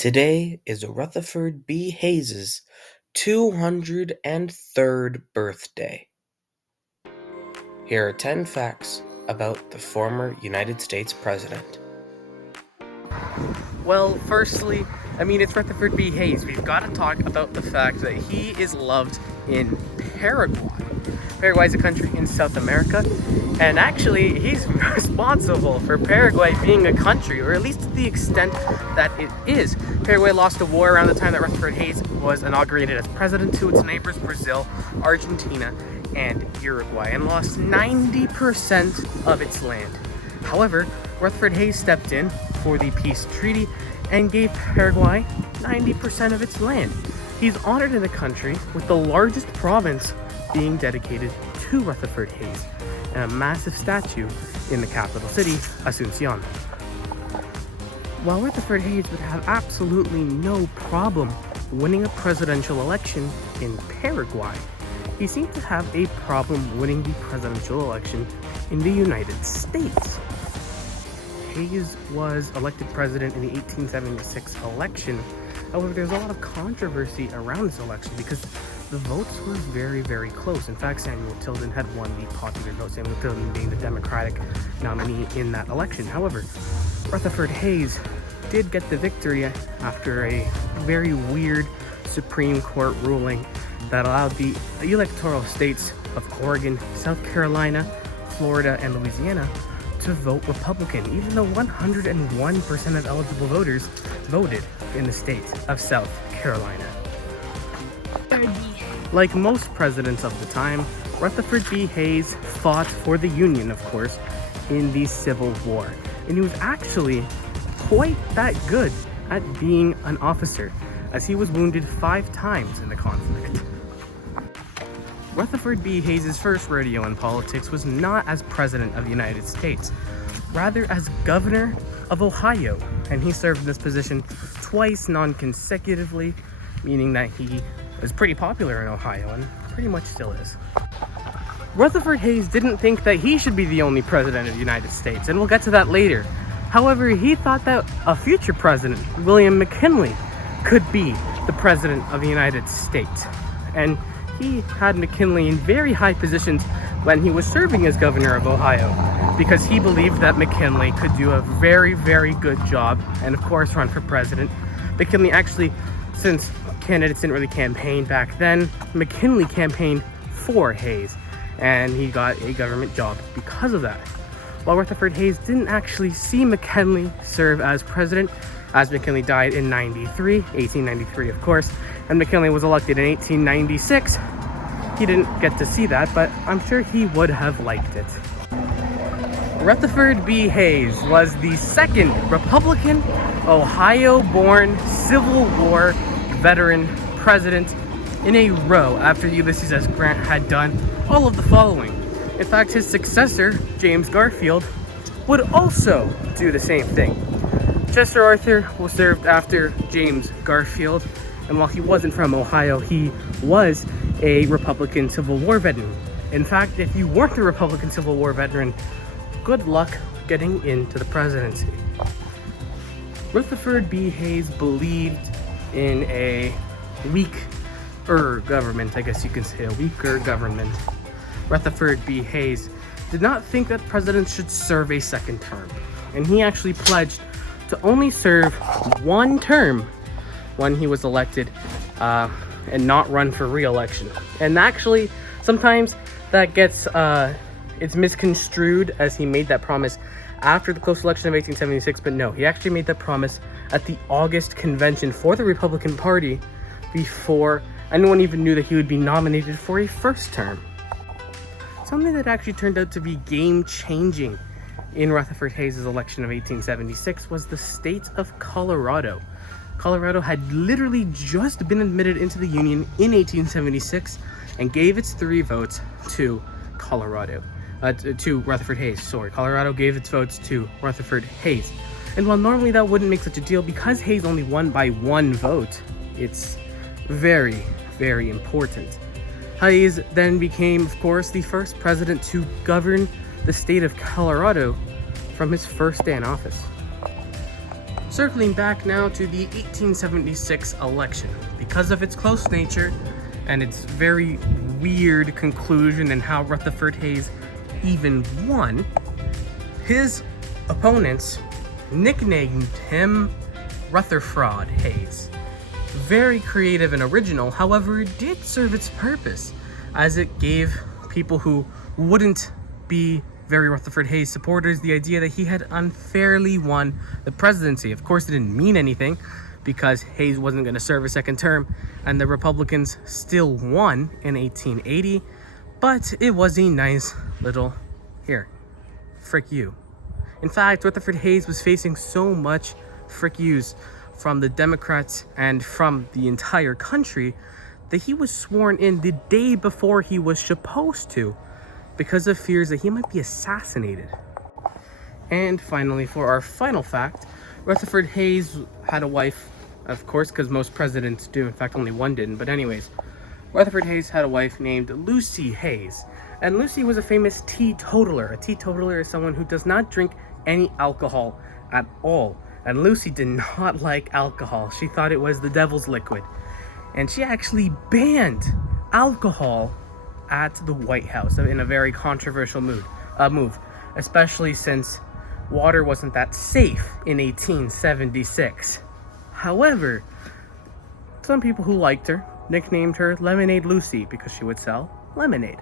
Today is Rutherford B. Hayes' 203rd birthday. Here are 10 facts about the former United States president. Well, firstly, it's Rutherford B. Hayes. We've got to talk about the fact that he is loved in Paraguay. Paraguay is a country in South America, and actually, he's responsible for Paraguay being a country, or at least to the extent that it is. Paraguay lost a war around the time that Rutherford Hayes was inaugurated as president to its neighbors Brazil, Argentina, and Uruguay, and lost 90% of its land. However, Rutherford Hayes stepped in for the peace treaty and gave Paraguay 90% of its land. He's honored in the country with the largest province being dedicated to Rutherford Hayes and a massive statue in the capital city, Asunción. While Rutherford Hayes would have absolutely no problem winning a presidential election in Paraguay, he seemed to have a problem winning the presidential election in the United States. Hayes was elected president in the 1876 election. However, there's a lot of controversy around this election because the votes were very, very close. In fact, Samuel Tilden had won the popular vote, Samuel Tilden being the Democratic nominee in that election. However, Rutherford Hayes did get the victory after a very weird Supreme Court ruling that allowed the electoral states of Oregon, South Carolina, Florida, and Louisiana to vote Republican, even though 101% of eligible voters voted in the state of South Carolina. Like most presidents of the time, Rutherford B. Hayes fought for the Union, of course, in the Civil War. And he was actually quite that good at being an officer, as he was wounded 5 times in the conflict. Rutherford B. Hayes' first rodeo in politics was not as President of the United States, rather as Governor of Ohio, and he served in this position twice non-consecutively, meaning that he was pretty popular in Ohio, and pretty much still is. Rutherford Hayes didn't think that he should be the only president of the United States, and we'll get to that later. However, he thought that a future president, William McKinley, could be the president of the United States, and he had McKinley in very high positions when he was serving as governor of Ohio, because he believed that McKinley could do a very, very good job and, of course, run for president. McKinley actually, since candidates didn't really campaign back then, McKinley campaigned for Hayes, and he got a government job because of that. While Rutherford Hayes didn't actually see McKinley serve as president, as McKinley died in 1893, of course, and McKinley was elected in 1896. He didn't get to see that, but I'm sure he would have liked it. Rutherford B. Hayes was the second Republican, Ohio-born Civil War veteran president in a row after Ulysses S. Grant had done all of the following. In fact, his successor, James Garfield, would also do the same thing. Chester Arthur was served after James Garfield, and while he wasn't from Ohio, he was a Republican Civil War veteran. In fact, if you weren't a Republican Civil War veteran, good luck getting into the presidency. Rutherford B. Hayes believed in a weaker government, I guess you can say, a weaker government. Rutherford B. Hayes did not think that presidents should serve a second term, and he actually pledged to only serve one term when he was elected and not run for re-election. And actually, sometimes that gets it's misconstrued as he made that promise after the close election of 1876, but no, he actually made that promise at the August convention for the Republican Party before anyone even knew that he would be nominated for a first term. Something that actually turned out to be game-changing in Rutherford Hayes' election of 1876 was the state of Colorado. Colorado had literally just been admitted into the Union in 1876 and gave its 3 votes to Rutherford Hayes. Colorado gave its votes to Rutherford Hayes. And while normally that wouldn't make such a deal, because Hayes only won by 1 vote, it's very, very important. Hayes then became, of course, the first president to govern the state of Colorado from his first day in office. Circling back now to the 1876 election, because of its close nature and its very weird conclusion and how Rutherford Hayes even won, his opponents nicknamed him Rutherford Hayes. Very creative and original, however, it did serve its purpose, as it gave people who wouldn't be very Rutherford Hayes supporters the idea that he had unfairly won the presidency. Of course, it didn't mean anything because Hayes wasn't going to serve a second term, and the Republicans still won in 1880, but it was a nice little, here, frick you. In fact, Rutherford Hayes was facing so much frick yous from the Democrats and from the entire country that he was sworn in the day before he was supposed to, because of fears that he might be assassinated. And finally, for our final fact, Rutherford Hayes had a wife, of course, because most presidents do. In fact, only one didn't. But anyways, Rutherford Hayes had a wife named Lucy Hayes. And Lucy was a famous teetotaler. A teetotaler is someone who does not drink any alcohol at all. And Lucy did not like alcohol. She thought it was the devil's liquid. And she actually banned alcohol at the White House in a very controversial move, especially since water wasn't that safe in 1876. However, some people who liked her nicknamed her Lemonade Lucy because she would sell lemonade.